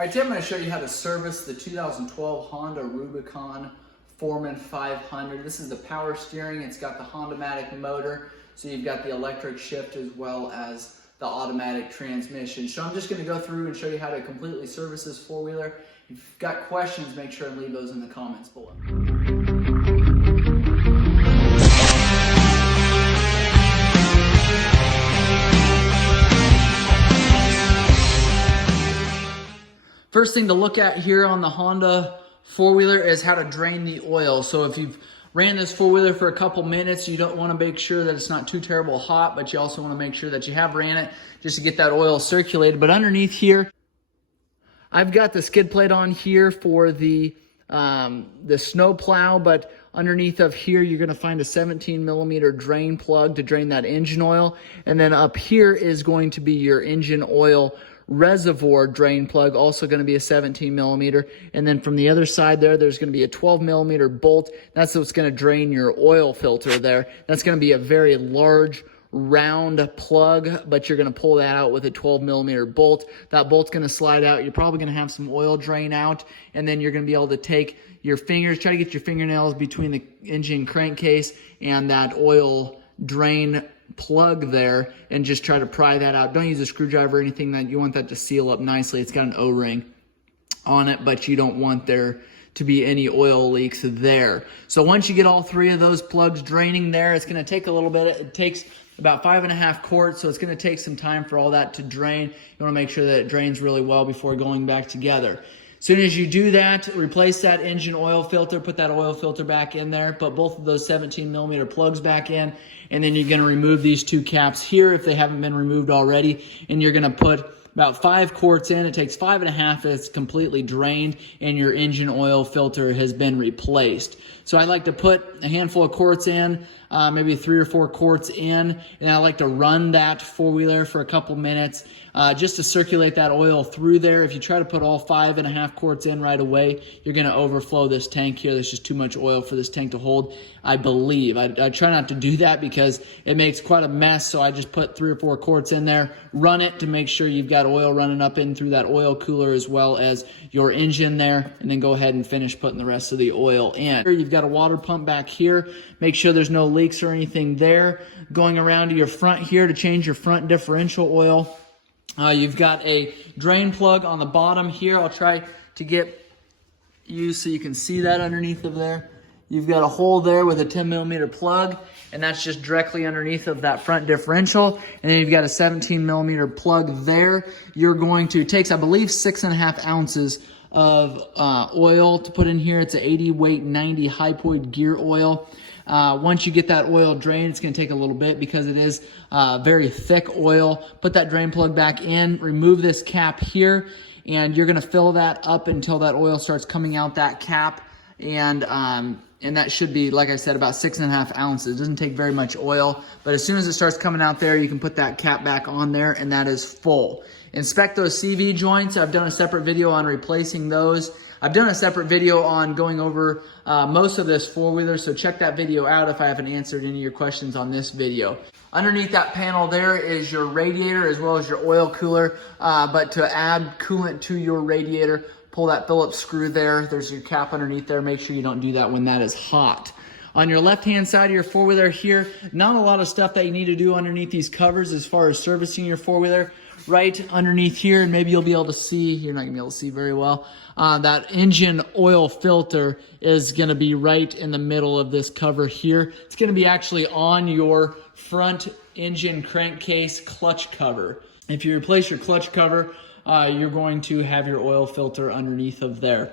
All right, today I'm going to show you how to service the 2012 Honda Rubicon Foreman 500. This is the power steering. It's got the Hondamatic motor, so you've got the electric shift as well as the automatic transmission. So I'm just going to go through and show you how to completely service this four-wheeler. If you've got questions, make sure and leave those in the comments below. First thing to look at here on the Honda four-wheeler is how to drain the oil. So if you've ran this four-wheeler for a couple minutes, you don't want to make sure that it's not too terrible hot, but you also want to make sure that you have ran it just to get that oil circulated. But underneath here, I've got the skid plate on here for the snow plow, but underneath of here, you're going to find a 17mm drain plug to drain that engine oil. And then up here is going to be your engine oil reservoir drain plug, also going to be a 17mm. And then from the other side there's going to be a 12mm bolt. That's what's going to drain your oil filter there. That's going to be a very large round plug, but you're going to pull that out with a 12mm bolt. That bolt's going to slide out. You're probably going to have some oil drain out, and then you're going to be able to take your fingers, try to get your fingernails between the engine crankcase and that oil drain plug there, and just try to pry that out. Don't use a screwdriver or anything. That you want that to seal up nicely. It's got an O-ring on it, but you don't want there to be any oil leaks there. So once you get all three of those plugs draining there, it's going to take a little bit. It takes about 5.5 quarts, so it's going to take some time for all that to drain. You want to make sure that it drains really well before going back together. As soon as you do that, replace that engine oil filter, put that oil filter back in there, put both of those 17mm plugs back in, and then you're going to remove these two caps here if they haven't been removed already, and you're going to put about 5 quarts in. It takes 5.5. It's completely drained, and your engine oil filter has been replaced. So I like to put a handful of quarts in, maybe 3 or 4 quarts in, and I like to run that four-wheeler for a couple minutes just to circulate that oil through there. If you try to put all 5.5 quarts in right away, you're going to overflow this tank here. There's just too much oil for this tank to hold, I believe. I try not to do that because it makes quite a mess, so I just put 3 or 4 quarts in there, run it to make sure you've got oil running up in through that oil cooler as well as your engine there, and then go ahead and finish putting the rest of the oil in. You've got a water pump back here. Make sure there's no leaks or anything there. Going around to your front here to change your front differential oil. You've got a drain plug on the bottom here. I'll try to get you so you can see that underneath of there. You've got a hole there with a 10mm plug, and that's just directly underneath of that front differential. And then you've got a 17mm plug there. You're going to, takes, I believe, 6.5 ounces of oil to put in here. It's an 80 weight 90 hypoid gear oil. Once you get that oil drained, it's going to take a little bit because it is very thick oil. Put that drain plug back in, remove this cap here, and you're going to fill that up until that oil starts coming out that cap. And that should be, like I said, about 6.5 ounces. It doesn't take very much oil, but as soon as it starts coming out there, you can put that cap back on there, and that is full. Inspect those CV joints. I've done a separate video on replacing those. I've done a separate video on going over most of this four-wheeler, so check that video out if I haven't answered any of your questions on this video. Underneath that panel there is your radiator as well as your oil cooler, but to add coolant to your radiator, pull that Phillips screw there. There's your cap underneath there. Make sure you don't do that when that is hot. On your left-hand side of your four-wheeler here, not a lot of stuff that you need to do underneath these covers as far as servicing your four-wheeler. Right underneath here, and maybe you'll be able to see, you're not going to be able to see very well, that engine oil filter is going to be right in the middle of this cover here. It's going to be actually on your front engine crankcase clutch cover. If you replace your clutch cover, you're going to have your oil filter underneath of there.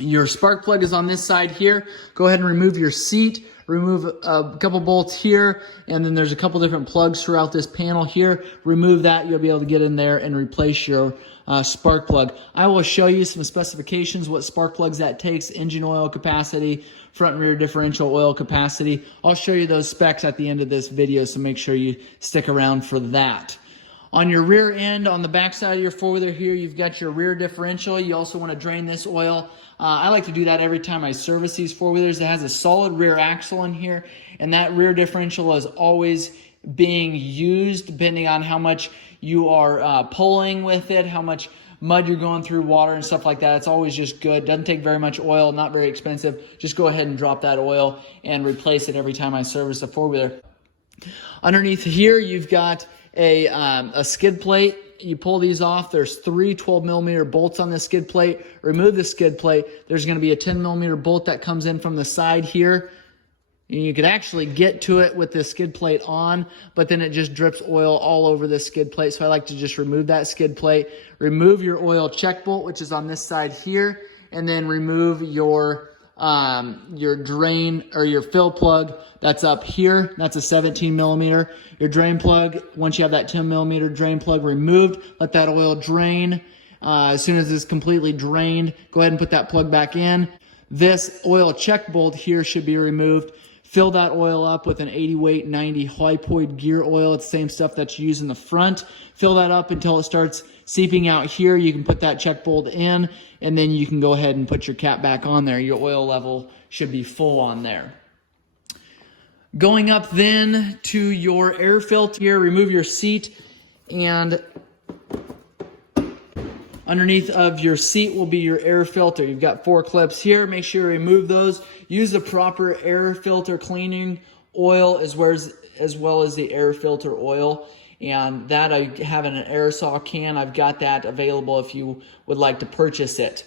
Your spark plug is on this side here. Go ahead and remove your seat. Remove a couple bolts here, and then there's a couple different plugs throughout this panel here. Remove that. You'll be able to get in there and replace your spark plug. I will show you some specifications, what spark plugs that takes, engine oil capacity, front and rear differential oil capacity. I'll show you those specs at the end of this video, so make sure you stick around for that. On your rear end, on the back side of your four-wheeler here, you've got your rear differential. You also want to drain this oil. I like to do that every time I service these four-wheelers. It has a solid rear axle in here, and that rear differential is always being used depending on how much you are pulling with it, how much mud you're going through, water and stuff like that, it's always just good. Doesn't take very much oil, not very expensive. Just go ahead and drop that oil and replace it every time I service a four-wheeler. Underneath here, you've got a skid plate. You pull these off. There's 3 12mm bolts on the skid plate. Remove the skid plate. There's going to be a 10mm bolt that comes in from the side here. And you could actually get to it with the skid plate on, but then it just drips oil all over the skid plate. So I like to just remove that skid plate. Remove your oil check bolt, which is on this side here, and then remove your drain or your fill plug that's up here. That's a 17mm. Your drain plug, once you have that 10mm drain plug removed, let that oil drain. As soon as it's completely drained, go ahead and put that plug back in. This oil check bolt here should be removed. Fill that oil up with an 80 weight 90 hypoid gear oil. It's the same stuff that's used in the front. Fill that up until it starts seeping out here. You can put that check bolt in, and then you can go ahead and put your cap back on there. Your oil level should be full on there. Going up then to your air filter here, remove your seat, and underneath of your seat will be your air filter. You've got 4 clips here. Make sure you remove those. Use the proper air filter cleaning oil as well as the air filter oil. And that I have in an aerosol can. I've got that available if you would like to purchase it.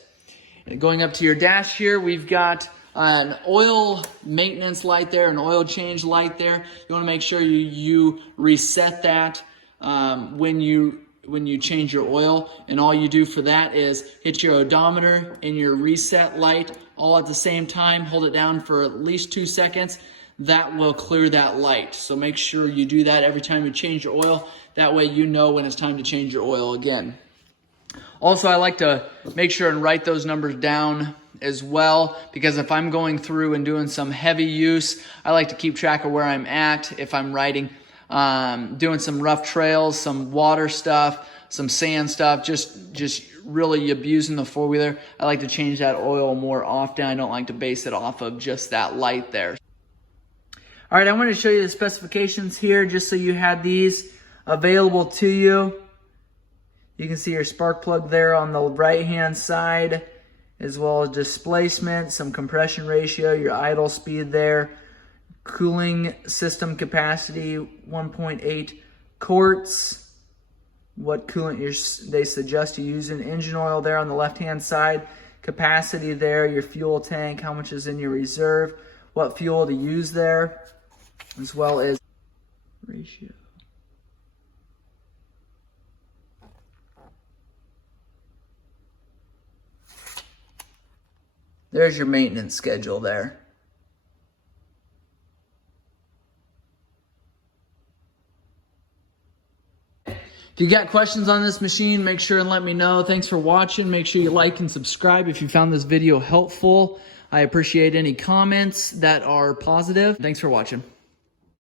And going up to your dash here, we've got an oil maintenance light there, an oil change light there. You want to make sure you reset that when you change your oil, and all you do for that is hit your odometer and your reset light all at the same time. Hold it down for at least 2 seconds. That will clear that light. So make sure you do that every time you change your oil. That way you know when it's time to change your oil again. Also, I like to make sure and write those numbers down as well, because if I'm going through and doing some heavy use, I like to keep track of where I'm at. If I'm riding, doing some rough trails, some water stuff, some sand stuff, just really abusing the four-wheeler, I like to change that oil more often. I don't like to base it off of just that light there. All right, I want to show you the specifications here just so you had these available to you. You can see your spark plug there on the right-hand side, as well as displacement, some compression ratio, your idle speed there, cooling system capacity, 1.8 quarts, what coolant they suggest you use in engine oil there on the left-hand side, capacity there, your fuel tank, how much is in your reserve, what fuel to use there, as well as ratio. There's your maintenance schedule there. If you got questions on this machine, make sure and let me know. Thanks for watching. Make sure you like and subscribe if you found this video helpful. I appreciate any comments that are positive. Thanks for watching.